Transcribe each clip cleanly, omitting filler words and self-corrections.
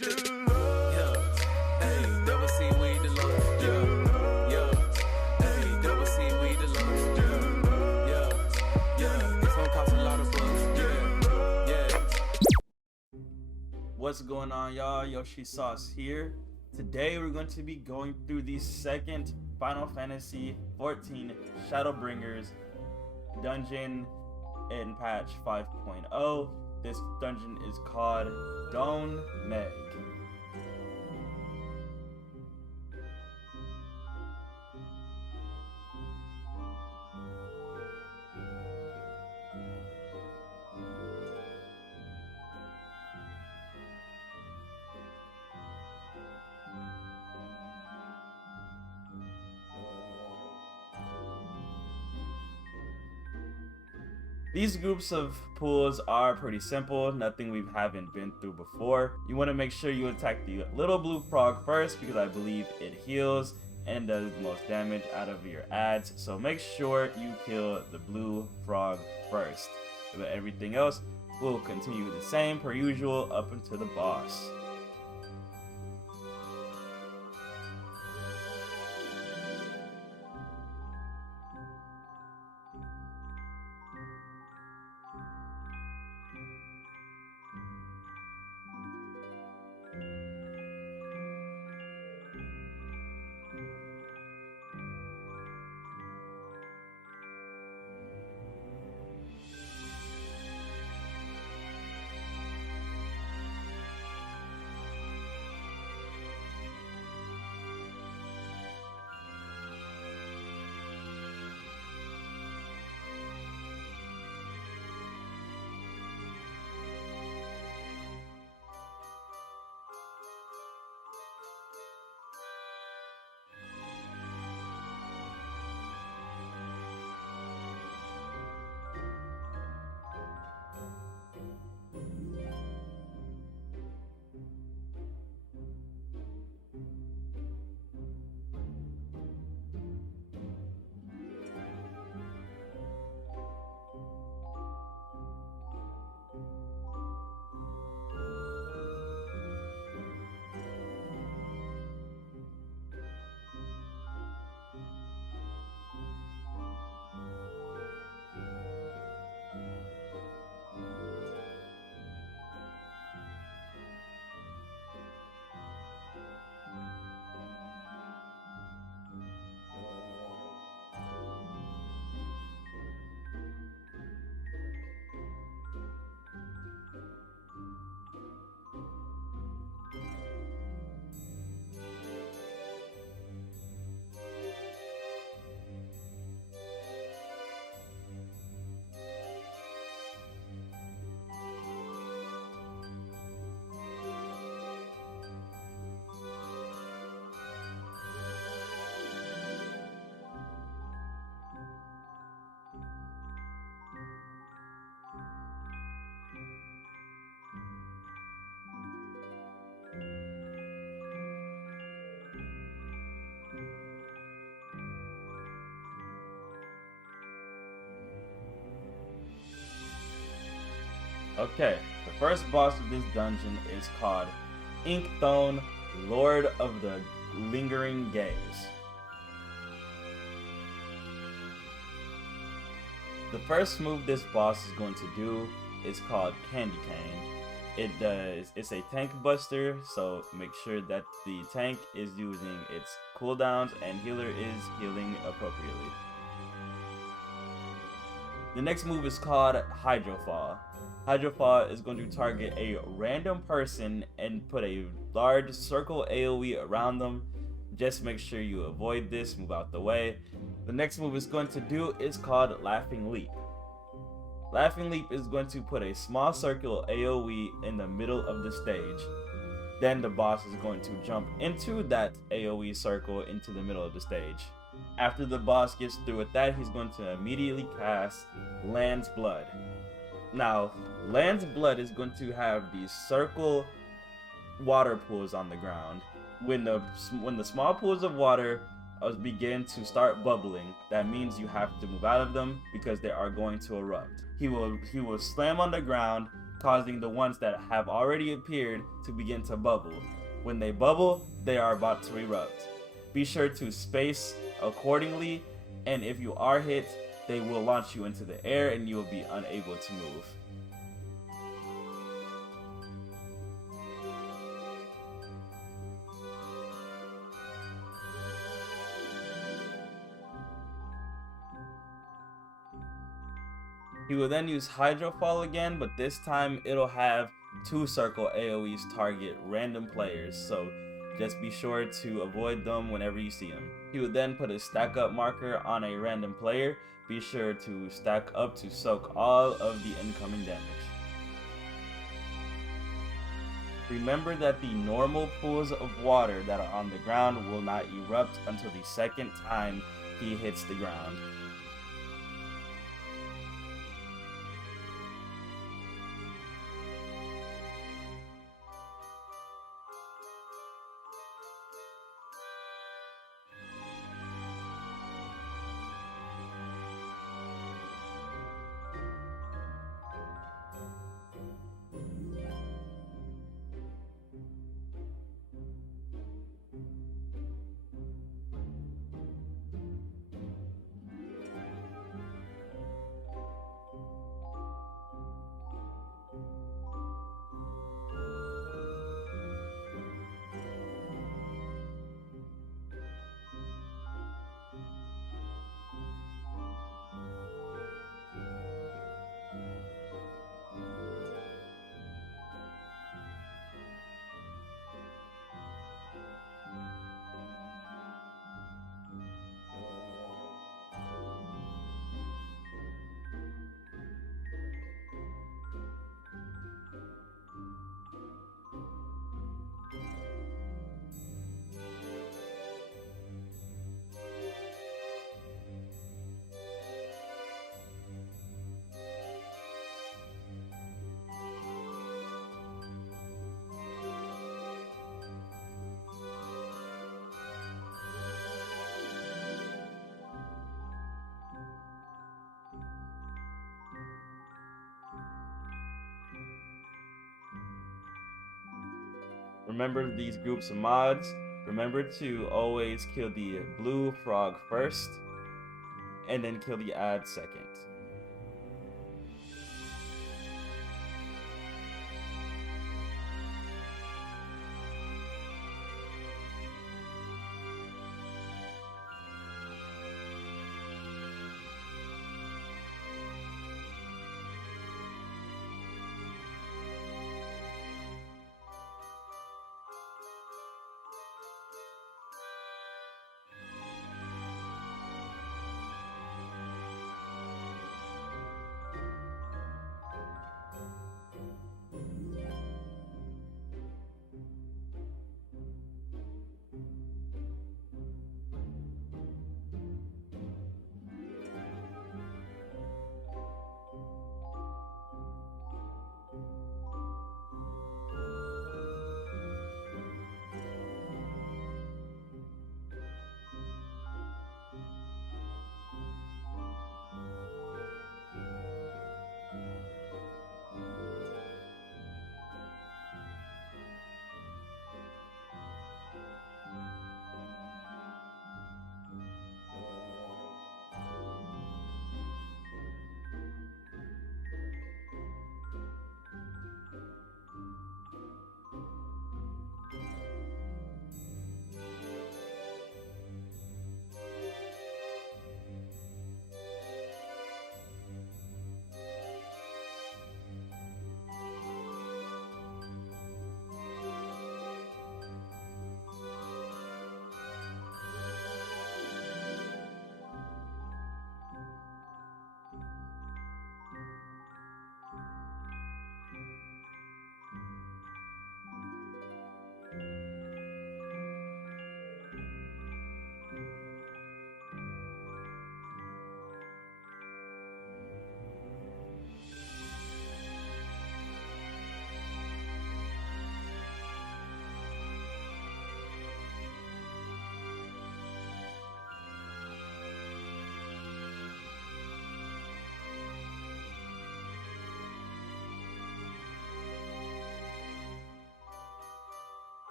Yeah, hey, double C weed the Lord. Yeah, hey, double C weed the Lord. Yeah, this one costs a lot of bucks. Yeah. What's going on, y'all? Yoshi Sauce here. Today we're going to be going through the second Final Fantasy XIV Shadowbringers dungeon in patch 5.0. This dungeon is called Dohn Mheg. These groups of pools are pretty simple, nothing we haven't been through before. You want to make sure you attack the little blue frog first because I believe it heals and does the most damage out of your adds. So make sure you kill the blue frog first. But everything else will continue the same per usual up until the boss. Okay, the first boss of this dungeon is called Dohn, Lord of the Lingering Gaze. The first move this boss is going to do is called Candy Cane. It's a tank buster, so make sure that the tank is using its cooldowns and healer is healing appropriately. The next move is called Hydrofall. Hydrofall is going to target a random person and put a large circle AoE around them. Just make sure you avoid this, move out the way. The next move it's going to do is called Laughing Leap. Laughing Leap is going to put a small circle AoE in the middle of the stage. Then the boss is going to jump into that AoE circle into the middle of the stage. After the boss gets through with that, he's going to immediately cast Land's Blood. Now, Land's Blood is going to have these circle water pools on the ground. When the small pools of water begin to start bubbling, that means you have to move out of them because they are going to erupt. He will slam on the ground, causing the ones that have already appeared to begin to bubble. When they bubble, they are about to erupt. Be sure to space accordingly, and if you are hit, they will launch you into the air and you will be unable to move. He will then use Hydrofall again, but this time it'll have 2 circle AoEs target random players, so just be sure to avoid them whenever you see them. He would then put a stack up marker on a random player. Be sure to stack up to soak all of the incoming damage. Remember that the normal pools of water that are on the ground will not erupt until the second time he hits the ground. Remember these groups of mods. Remember to always kill the blue frog first, and then kill the ad second.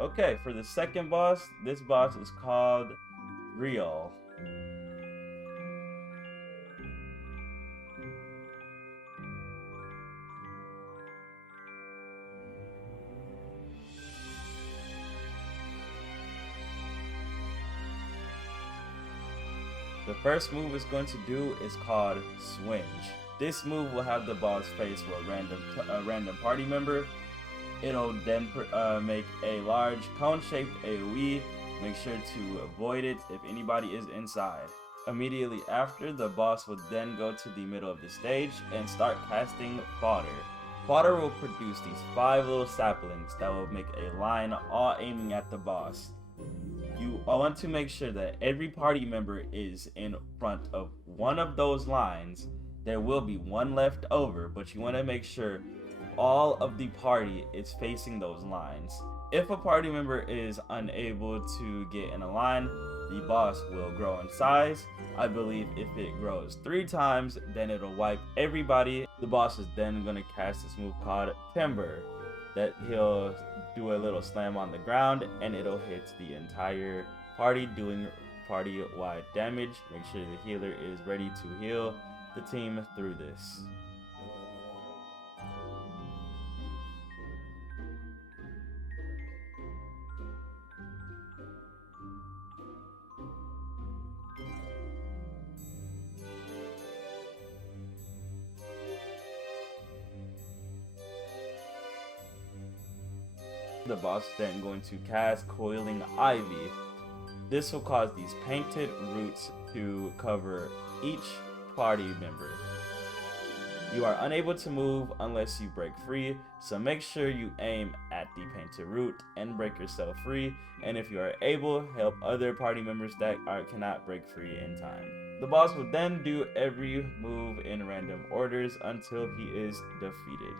Okay, for the second boss, this boss is called Real. The first move it's going to do is called Swinge. This move will have the boss face a random party member. It'll then make a large cone-shaped AoE. Make sure to avoid it if anybody is inside. Immediately after, the boss will then go to the middle of the stage and start casting Fodder. Fodder will produce these 5 little saplings that will make a line all aiming at the boss. You want to make sure that every party member is in front of one of those lines. There will be one left over, but you want to make sure all of the party is facing those lines. If a party member is unable to get in a line, the boss will grow in size. I believe if it grows 3 times, then it'll wipe everybody. The boss is then going to cast this move called Timber, that he'll do a little slam on the ground and it'll hit the entire party, doing party-wide damage. Make sure the healer is ready to heal the team through this. The boss is then going to cast Coiling Ivy. This will cause these painted roots to cover each party member. You are unable to move unless you break free, so make sure you aim at the painted root and break yourself free, and if you are able, help other party members that cannot break free in time. The boss will then do every move in random orders until he is defeated.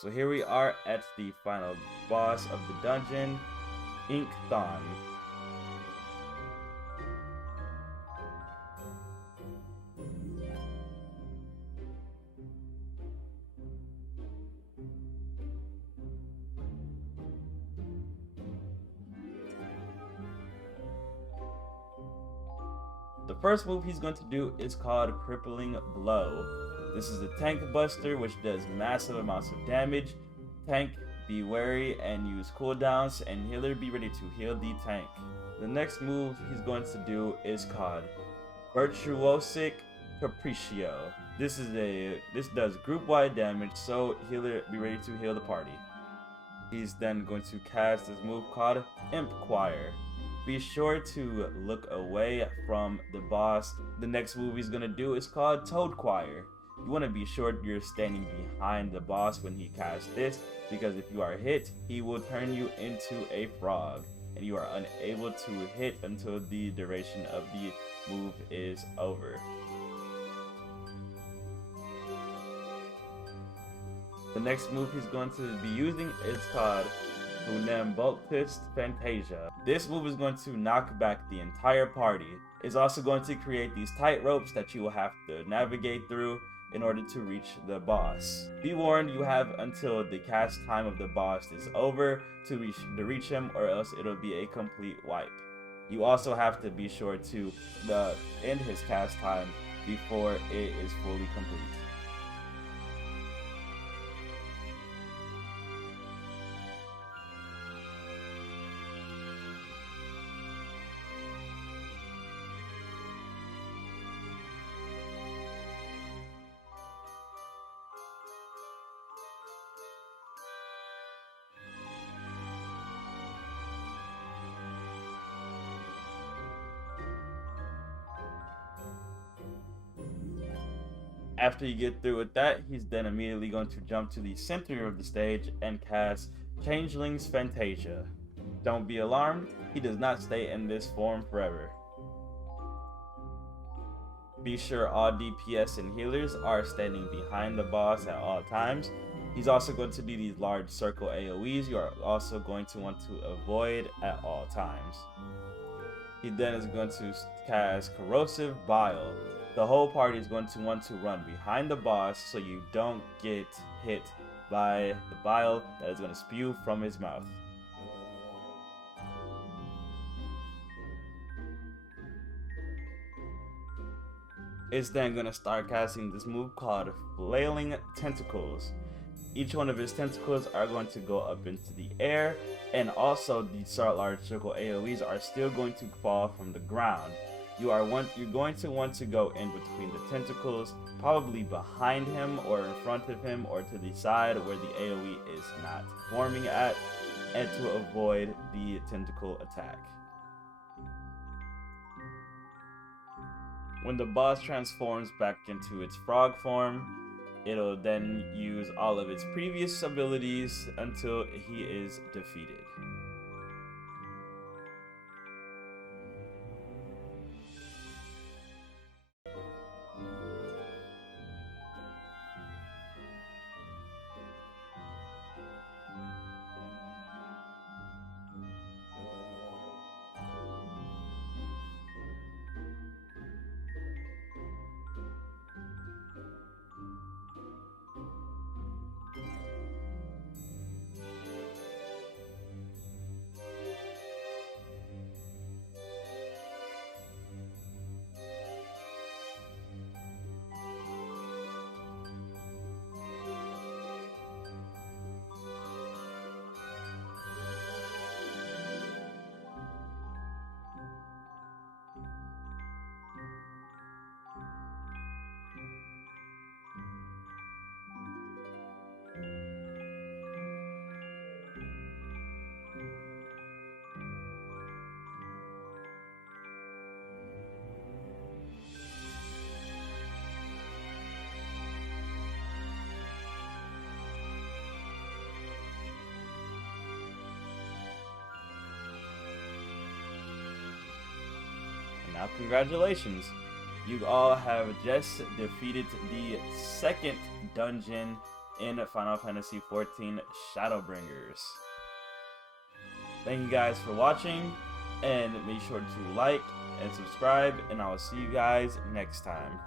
So here we are at the final boss of the dungeon, Dohn. The first move he's going to do is called Crippling Blow. This is a tank buster which does massive amounts of damage. Tank, be wary and use cooldowns, and healer, be ready to heal the tank. The next move he's going to do is called Virtuosic Capricio. This does group-wide damage, so healer, be ready to heal the party. He's then going to cast this move called Imp Choir. Be sure to look away from the boss. The next move he's going to do is called Toad Choir. You want to be sure you're standing behind the boss when he casts this, because if you are hit, he will turn you into a frog, and you are unable to hit until the duration of the move is over. The next move he's going to be using is called Fantasia. This move is going to knock back the entire party. It's also going to create these tight ropes that you will have to navigate through in order to reach the boss. Be warned, you have until the cast time of the boss is over to reach him, or else it'll be a complete wipe. You also have to be sure to end his cast time before it is fully complete. After you get through with that, he's then immediately going to jump to the center of the stage and cast Changeling's Fantasia. Don't be alarmed, he does not stay in this form forever. Be sure all DPS and healers are standing behind the boss at all times. He's also going to do these large circle AoEs you are also going to want to avoid at all times. He then is going to cast Corrosive Bile. The whole party is going to want to run behind the boss so you don't get hit by the bile that is going to spew from his mouth. It's then going to start casting this move called Flailing Tentacles. Each one of his tentacles are going to go up into the air, and also the large circle AoEs are still going to fall from the ground. You're going to want to go in between the tentacles, probably behind him or in front of him or to the side where the AoE is not forming at, and to avoid the tentacle attack. When the boss transforms back into its frog form, it'll then use all of its previous abilities until he is defeated. Now congratulations, you all have just defeated the second dungeon in Final Fantasy XIV Shadowbringers. Thank you guys for watching, and make sure to like and subscribe, and I will see you guys next time.